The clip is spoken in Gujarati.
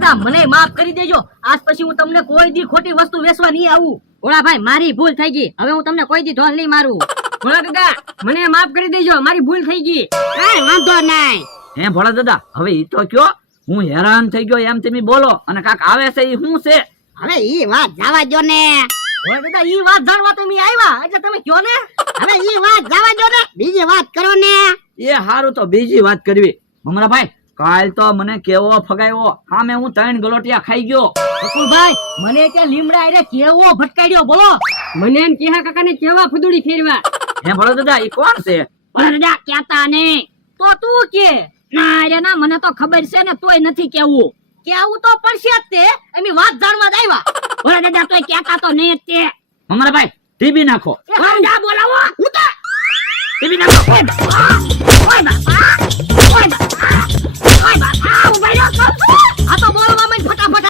દાદા મને માફ કરી દેજો. આજ પછી હું તમને કોઈ દી ખોટી વસ્તુ વેચવા નહીં આવું. ભોળા ભાઈ મારી ભૂલ થઈ ગઈ, હવે હું તમને કોઈ દી ઢોલ નહીં મારું. ભોળા દાદા મને માફ કરી દેજો, મારી ભૂલ થઈ ગઈ. કાઈ વાંધો નહીં. હે ભોળા દાદા હવે ઈ તો કયો, હું હેરાન થઈ ગયો એમ તમે બોલો, અને કાક આવે છે ઈ શું છે? હવે ઈ વાત જવા દો ને. ભોળા દાદા ઈ વાત જાણવા તમે આવ્યા એટલે તમે કયો ને. હવે ઈ વાત જવા દો ને, બીજી વાત કરો ને. એ હારું તો બીજી વાત કરવી. ભમરાભાઈ કાલ તો મને કેવો ફગાવ્યો, સામે હું 3 ગલોટિયા ખાઈ ગયો. બકુલભાઈ મને ત્યાં લીમડા આરે કેવો ભટકાડ્યો બોલો. મને એમ કેહા કાકા ને કેવા ફુદુડી ફેરવા. હે ભોળા દાદા ઈ કોણ છે? ભોળા દાદા કહેતા નહીં. તો તું કે ના રે ના, મને તો ખબર છે ને તોય નથી કેવું. કેવું તો પડશે જ તે, અમે વાત જાણવા જ આવ્યા. ભોળા દાદા તોય કહેતા તો નહીં જ તે. ભમરાભાઈ ટીવી નાખો, ભોળા દાદા બોલાવો. હું તો ટીવી નાખો. ઓય બાપા, ઓય બાપા, ઓય બાપા, ઉભા રહો, કહું છું. આ તો